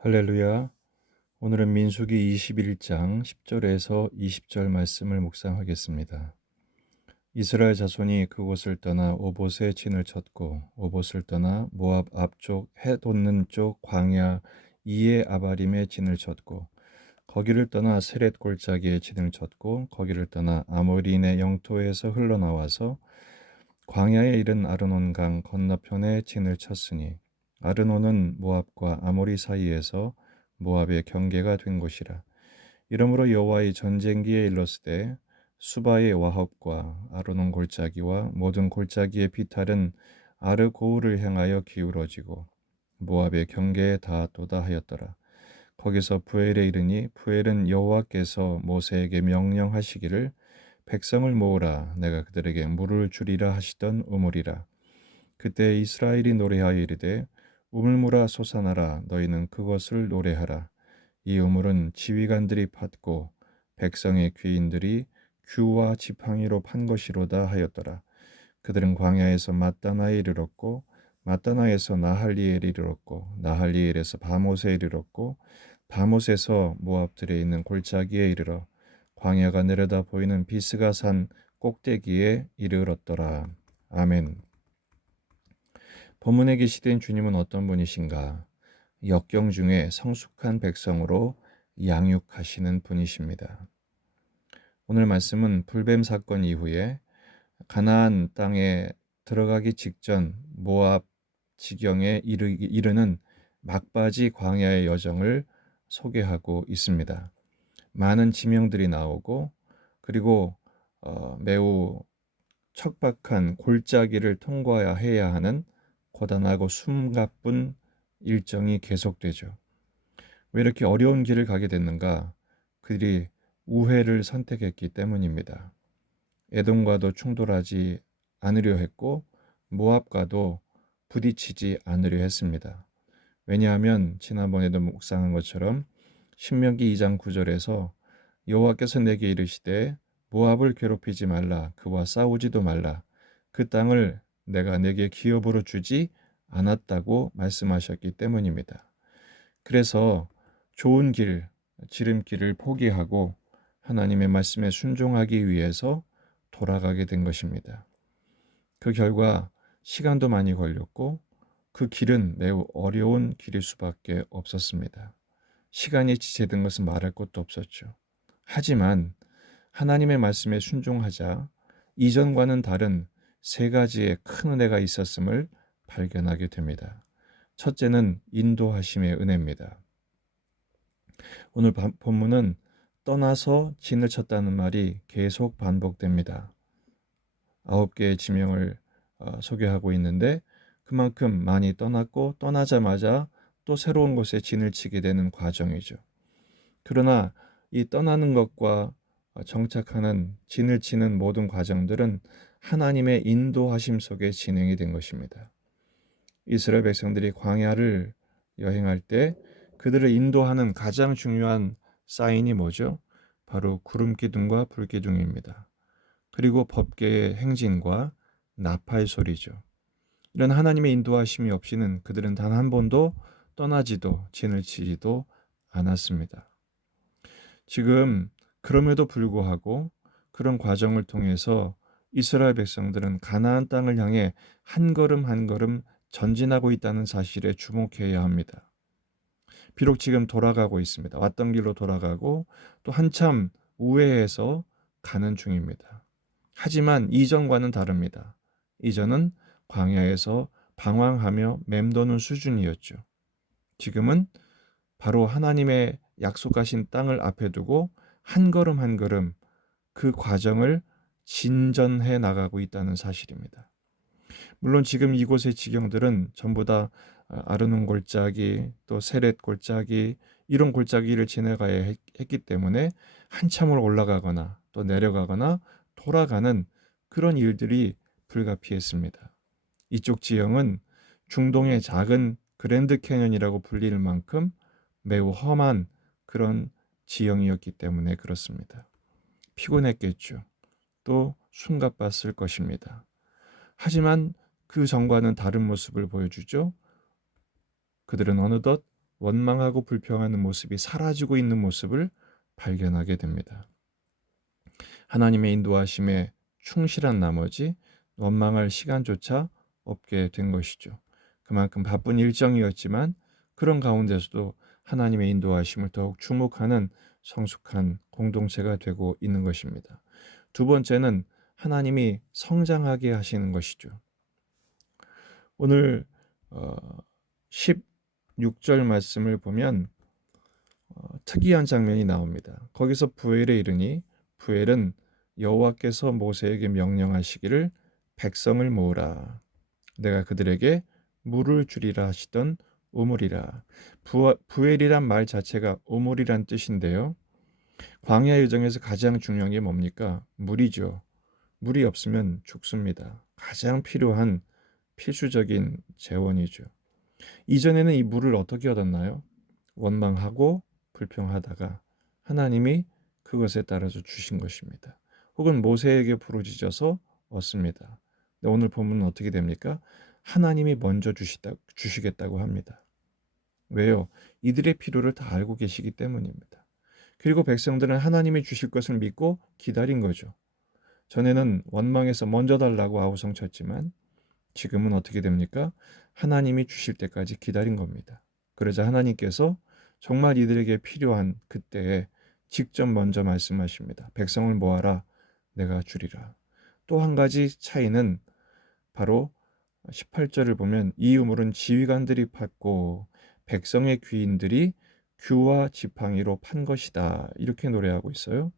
할렐루야. 오늘은 민수기 21장 10절에서 20절 말씀을 묵상하겠습니다. 이스라엘 자손이 그곳을 떠나 오봇에 진을 쳤고 오봇을 떠나 모압 앞쪽 해 돋는 쪽 광야 이에 아바림에 진을 쳤고 거기를 떠나 세렛 골짜기에 진을 쳤고 거기를 떠나 아모리인의 영토에서 흘러나와서 광야에 이른 아르논 강 건너편에 진을 쳤으니 아르논은 모압과 아모리 사이에서 모압의 경계가 된 곳이라. 이러므로 여호와의 전쟁기에 일렀으되 수바의 와합과 아르논 골짜기와 모든 골짜기의 비탈은 아르고우를 향하여 기울어지고 모압의 경계에 닿았도다 하였더라. 거기서 부엘에 이르니 부엘은 여호와께서 모세에게 명령하시기를 백성을 모으라 내가 그들에게 물을 주리라 하시던 우물이라. 그때 이스라엘이 노래하여 이르되 우물물아 솟아나라 너희는 그것을 노래하라. 이 우물은 지휘관들이 팠고 백성의 귀인들이 규와 지팡이로 판 것이로다 하였더라. 그들은 광야에서 마따나에 이르렀고 마따나에서 나할리엘에 이르렀고 나할리엘에서 바못에 이르렀고 바못에서 모압들에 있는 골짜기에 이르러 광야가 내려다 보이는 비스가 산 꼭대기에 이르렀더라. 아멘. 본문에 계시된 주님은 어떤 분이신가? 역경 중에 성숙한 백성으로 양육하시는 분이십니다. 오늘 말씀은 불뱀 사건 이후에 가나안 땅에 들어가기 직전 모압 지경에 이르는 막바지 광야의 여정을 소개하고 있습니다. 많은 지명들이 나오고 그리고 매우 척박한 골짜기를 통과해야 하는 고단하고 숨가쁜 일정이 계속되죠. 왜 이렇게 어려운 길을 가게 됐는가? 그들이 우회를 선택했기 때문입니다. 에돔과도 충돌하지 않으려 했고 모압과도 부딪히지 않으려 했습니다. 왜냐하면 지난번에도 묵상한 것처럼 신명기 2장 9절에서 여호와께서 내게 이르시되 모압을 괴롭히지 말라 그와 싸우지도 말라 그 땅을 내가 내게 기업으로 주지 않았다고 말씀하셨기 때문입니다. 그래서 좋은 길, 지름길을 포기하고 하나님의 말씀에 순종하기 위해서 돌아가게 된 것입니다. 그 결과 시간도 많이 걸렸고 그 길은 매우 어려운 길일 수밖에 없었습니다. 시간이 지체된 것은 말할 것도 없었죠. 하지만 하나님의 말씀에 순종하자 이전과는 다른 세 가지의 큰 은혜가 있었음을 발견하게 됩니다. 첫째는 인도하심의 은혜입니다. 오늘 본문은 떠나서 진을 쳤다는 말이 계속 반복됩니다. 9개의 지명을 소개하고 있는데 그만큼 많이 떠났고 떠나자마자 또 새로운 곳에 진을 치게 되는 과정이죠. 그러나 이 떠나는 것과 정착하는 진을 치는 모든 과정들은 하나님의 인도하심 속에 진행이 된 것입니다. 이스라엘 백성들이 광야를 여행할 때 그들을 인도하는 가장 중요한 사인이 뭐죠? 바로 구름 기둥과 불 기둥입니다. 그리고 법궤의 행진과 나팔 소리죠. 이런 하나님의 인도하심이 없이는 그들은 단 한 번도 떠나지도 진을 치지도 않았습니다. 지금 그럼에도 불구하고 그런 과정을 통해서 이스라엘 백성들은 가나안 땅을 향해 한 걸음 한 걸음 전진하고 있다는 사실에 주목해야 합니다. 비록 지금 돌아가고 있습니다. 왔던 길로 돌아가고 또 한참 우회해서 가는 중입니다. 하지만 이전과는 다릅니다. 이전은 광야에서 방황하며 맴도는 수준이었죠. 지금은 바로 하나님의 약속하신 땅을 앞에 두고 한 걸음 한 걸음 그 과정을 진전해 나가고 있다는 사실입니다. 물론 지금 이곳의 지경들은 전부 다 아르논 골짜기 또 세렛 골짜기 이런 골짜기를 지나가야 했기 때문에 한참을 올라가거나 또 내려가거나 돌아가는 그런 일들이 불가피했습니다. 이쪽 지형은 중동의 작은 그랜드 캐년이라고 불릴 만큼 매우 험한 그런 지형이었기 때문에 그렇습니다. 피곤했겠죠. 또 숨가빴을 것입니다. 하지만 그 전과는 다른 모습을 보여주죠. 그들은 어느덧 원망하고 불평하는 모습이 사라지고 있는 모습을 발견하게 됩니다. 하나님의 인도하심에 충실한 나머지 원망할 시간조차 없게 된 것이죠. 그만큼 바쁜 일정이었지만 그런 가운데서도 하나님의 인도하심을 더욱 주목하는 성숙한 공동체가 되고 있는 것입니다. 두 번째는 하나님이 성장하게 하시는 것이죠. 오늘 16절 말씀을 보면 특이한 장면이 나옵니다. 거기서 부엘에 이르니 부엘은 여호와께서 모세에게 명령하시기를 백성을 모으라. 내가 그들에게 물을 주리라 하시던 우물이라. 부엘이란 말 자체가 우물이란 뜻인데요. 광야 여정에서 가장 중요한 게 뭡니까? 물이죠. 물이 없으면 죽습니다. 가장 필요한 필수적인 재원이죠. 이전에는 이 물을 어떻게 얻었나요? 원망하고 불평하다가 하나님이 그것에 따라서 주신 것입니다. 혹은 모세에게 부르짖어서 얻습니다. 오늘 본문은 어떻게 됩니까? 하나님이 먼저 주시겠다고 합니다. 왜요? 이들의 필요를 다 알고 계시기 때문입니다. 그리고 백성들은 하나님이 주실 것을 믿고 기다린 거죠. 전에는 원망해서 먼저 달라고 아우성쳤지만 지금은 어떻게 됩니까? 하나님이 주실 때까지 기다린 겁니다. 그러자 하나님께서 정말 이들에게 필요한 그때에 직접 먼저 말씀하십니다. 백성을 모아라, 내가 주리라. 또 한 가지 차이는 바로 18절을 보면 이 우물은 지휘관들이 팠고 백성의 귀인들이 규와 지팡이로 판 것이다. 이렇게 노래하고 있어요.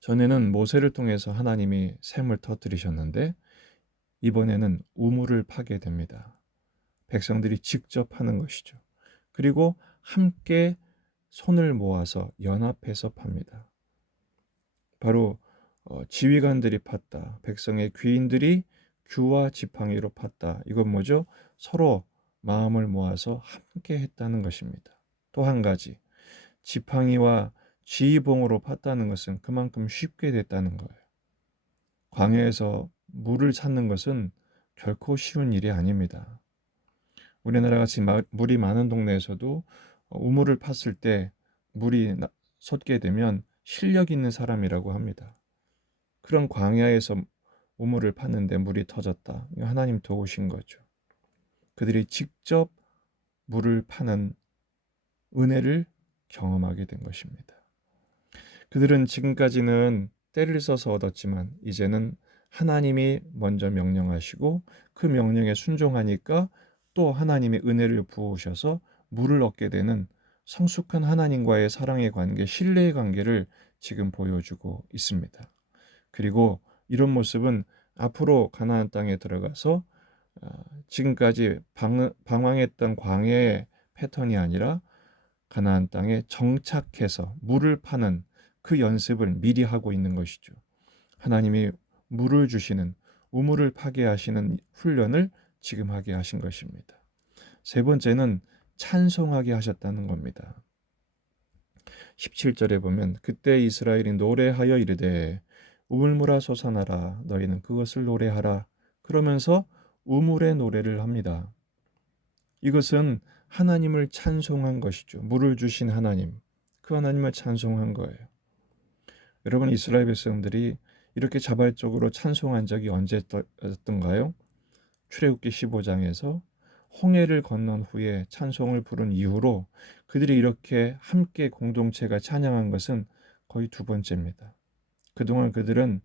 전에는 모세를 통해서 하나님이 샘을 터뜨리셨는데 이번에는 우물을 파게 됩니다. 백성들이 직접 하는 것이죠. 그리고 함께 손을 모아서 연합해서 팝니다. 바로 지휘관들이 팠다. 백성의 귀인들이 규와 지팡이로 팠다. 이건 뭐죠? 서로 마음을 모아서 함께 했다는 것입니다. 또 한 가지, 지팡이와 지휘봉으로 팠다는 것은 그만큼 쉽게 됐다는 거예요. 광야에서 물을 찾는 것은 결코 쉬운 일이 아닙니다. 우리나라 같이 물이 많은 동네에서도 우물을 팠을 때 물이 솟게 되면 실력 있는 사람이라고 합니다. 그런 광야에서 우물을 팠는데 물이 터졌다. 하나님 도우신 거죠. 그들이 직접 물을 파는 은혜를 경험하게 된 것입니다. 그들은 지금까지는 때를 써서 얻었지만 이제는 하나님이 먼저 명령하시고 그 명령에 순종하니까 또 하나님의 은혜를 부으셔서 물을 얻게 되는 성숙한 하나님과의 사랑의 관계, 신뢰의 관계를 지금 보여주고 있습니다. 그리고 이런 모습은 앞으로 가나안 땅에 들어가서 지금까지 방황했던 광야의 패턴이 아니라 가나안 땅에 정착해서 물을 파는 그 연습을 미리 하고 있는 것이죠. 하나님이 물을 주시는 우물을 파게 하시는 훈련을 지금 하게 하신 것입니다. 세 번째는 찬송하게 하셨다는 겁니다. 17절에 보면 그때 이스라엘이 노래하여 이르되 우물물아 솟아나라 너희는 그것을 노래하라 그러면서 우물의 노래를 합니다. 이것은 하나님을 찬송한 것이죠. 물을 주신 하나님, 그 하나님을 찬송한 거예요. 여러분 이스라엘 백성들이 이렇게 자발적으로 찬송한 적이 언제였던가요? 출애굽기 15장에서 홍해를 건넌 후에 찬송을 부른 이후로 그들이 이렇게 함께 공동체가 찬양한 것은 거의 두 번째입니다. 그동안 그들은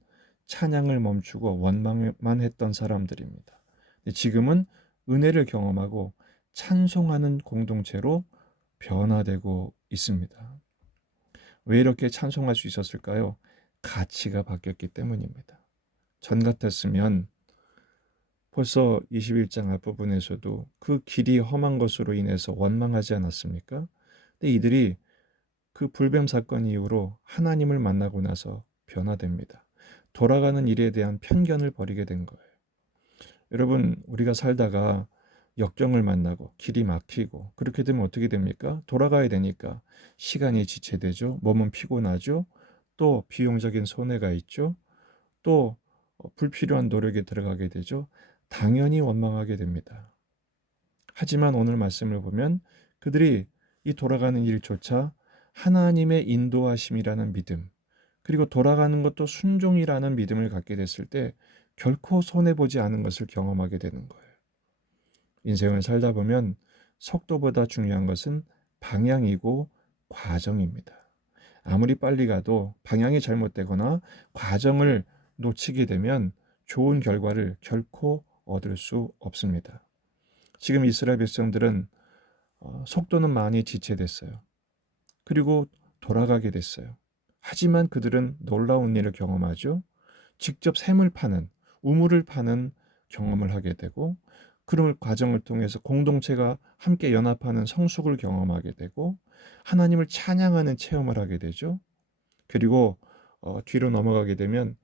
찬양을 멈추고 원망만 했던 사람들입니다. 지금은 은혜를 경험하고 찬송하는 공동체로 변화되고 있습니다. 왜 이렇게 찬송할 수 있었을까요? 가치가 바뀌었기 때문입니다. 전 같았으면 벌써 21장 앞부분에서도 그 길이 험한 것으로 인해서 원망하지 않았습니까? 근데 이들이 그 불뱀 사건 이후로 하나님을 만나고 나서 변화됩니다. 돌아가는 일에 대한 편견을 버리게 된 거예요. 여러분, 우리가 살다가 역경을 만나고 길이 막히고 그렇게 되면 어떻게 됩니까? 돌아가야 되니까 시간이 지체되죠. 몸은 피곤하죠. 또 비용적인 손해가 있죠. 또 불필요한 노력에 들어가게 되죠. 당연히 원망하게 됩니다. 하지만 오늘 말씀을 보면 그들이 이 돌아가는 일조차 하나님의 인도하심이라는 믿음, 그리고 돌아가는 것도 순종이라는 믿음을 갖게 됐을 때 결코 손해보지 않은 것을 경험하게 되는 거예요. 인생을 살다 보면 속도보다 중요한 것은 방향이고 과정입니다. 아무리 빨리 가도 방향이 잘못되거나 과정을 놓치게 되면 좋은 결과를 결코 얻을 수 없습니다. 지금 이스라엘 백성들은 속도는 많이 지체됐어요. 그리고 돌아가게 됐어요. 하지만 그들은 놀라운 일을 경험하죠. 직접 샘을 파는, 우물을 파는 경험을 하게 되고, 그런 과정을 통해서 공동체가 함께 연합하는 성숙을 경험하게 되고, 하나님을 찬양하는 체험을 하게 되죠. 그리고 뒤로 넘어가게 되면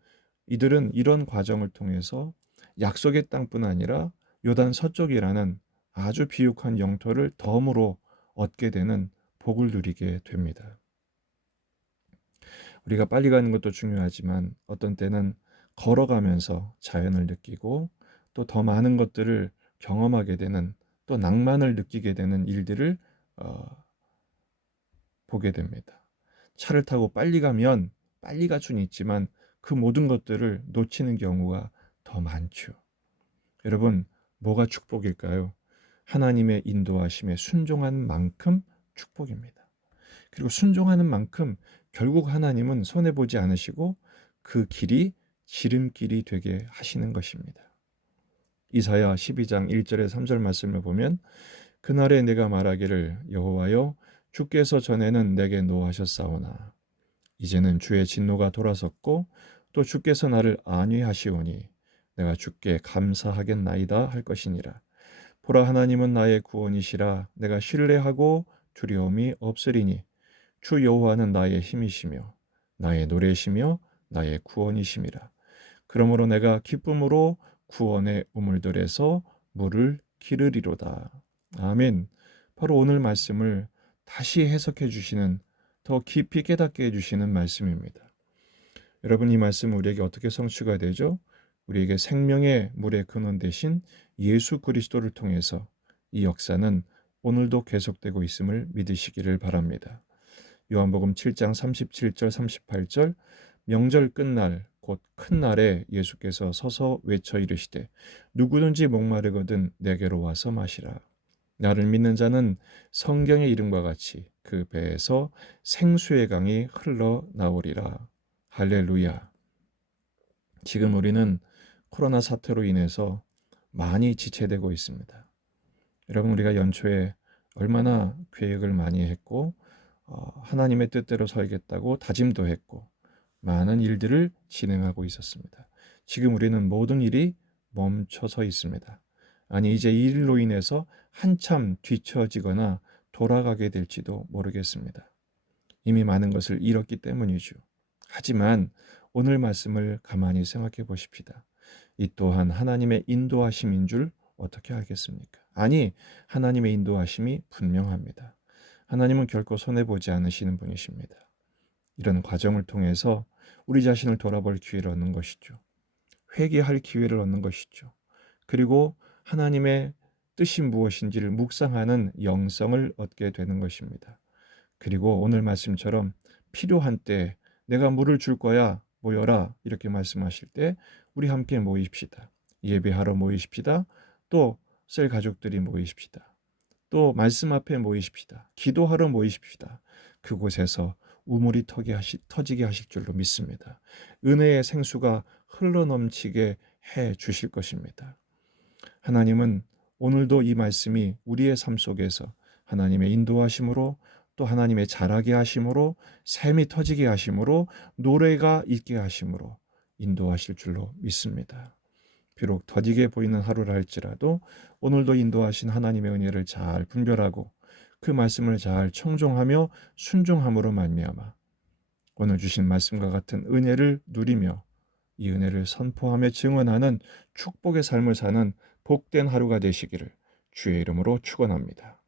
이들은 이런 과정을 통해서 약속의 땅뿐 아니라 요단 서쪽이라는 아주 비옥한 영토를 덤으로 얻게 되는 복을 누리게 됩니다. 우리가 빨리 가는 것도 중요하지만 어떤 때는 걸어가면서 자연을 느끼고 또 더 많은 것들을 경험하게 되는, 또 낭만을 느끼게 되는 일들을 보게 됩니다. 차를 타고 빨리 가면 빨리 갈 수는 있지만 그 모든 것들을 놓치는 경우가 더 많죠. 여러분, 뭐가 축복일까요? 하나님의 인도하심에 순종한 만큼 축복입니다. 그리고 순종하는 만큼 결국 하나님은 손해보지 않으시고 그 길이 지름길이 되게 하시는 것입니다. 이사야 12장 1절에 3절 말씀을 보면 그날에 내가 말하기를 여호와여 주께서 전에는 내게 노하셨사오나 이제는 주의 진노가 돌아섰고 또 주께서 나를 안위하시오니 내가 주께 감사하겠나이다 할 것이니라. 보라 하나님은 나의 구원이시라. 내가 신뢰하고 두려움이 없으리니 주 여호와는 나의 힘이시며 나의 노래시며 나의 구원이심이라. 그러므로 내가 기쁨으로 구원의 우물들에서 물을 기르리로다. 아멘. 바로 오늘 말씀을 다시 해석해 주시는, 더 깊이 깨닫게 해주시는 말씀입니다. 여러분, 이 말씀 우리에게 어떻게 성취가 되죠? 우리에게 생명의 물의 근원 되신 예수 그리스도를 통해서 이 역사는 오늘도 계속되고 있음을 믿으시기를 바랍니다. 요한복음 7장 37절 38절 명절 끝날 곧 큰 날에 예수께서 서서 외쳐 이르시되 누구든지 목마르거든 내게로 와서 마시라. 나를 믿는 자는 성경의 이름과 같이 그 배에서 생수의 강이 흘러나오리라. 할렐루야. 지금 우리는 코로나 사태로 인해서 많이 지체되고 있습니다. 여러분, 우리가 연초에 얼마나 계획을 많이 했고 하나님의 뜻대로 살겠다고 다짐도 했고 많은 일들을 진행하고 있었습니다. 지금 우리는 모든 일이 멈춰서 있습니다. 아니, 이제 이 일로 인해서 한참 뒤처지거나 돌아가게 될지도 모르겠습니다. 이미 많은 것을 잃었기 때문이죠. 하지만 오늘 말씀을 가만히 생각해 보십시다. 이 또한 하나님의 인도하심인 줄 어떻게 알겠습니까? 아니, 하나님의 인도하심이 분명합니다. 하나님은 결코 손해보지 않으시는 분이십니다. 이런 과정을 통해서 우리 자신을 돌아볼 기회를 얻는 것이죠. 회개할 기회를 얻는 것이죠. 그리고 하나님의 뜻이 무엇인지를 묵상하는 영성을 얻게 되는 것입니다. 그리고 오늘 말씀처럼 필요한 때 내가 물을 줄 거야 모여라 이렇게 말씀하실 때 우리 함께 모이십시다. 예배하러 모이십시다. 또 셀 가족들이 모이십시다. 또 말씀 앞에 모이십시다. 기도하러 모이십시다. 그곳에서 우물이 터지게 하실 줄로 믿습니다. 은혜의 생수가 흘러넘치게 해 주실 것입니다. 하나님은 오늘도 이 말씀이 우리의 삶 속에서 하나님의 인도하심으로 또 하나님의 자라게 하심으로 샘이 터지게 하심으로 노래가 있게 하심으로 인도하실 줄로 믿습니다. 비록 더디게 보이는 하루라 할지라도 오늘도 인도하신 하나님의 은혜를 잘 분별하고 그 말씀을 잘 청종하며 순종함으로 말미암아 오늘 주신 말씀과 같은 은혜를 누리며 이 은혜를 선포하며 증언하는 축복의 삶을 사는 복된 하루가 되시기를 주의 이름으로 축원합니다.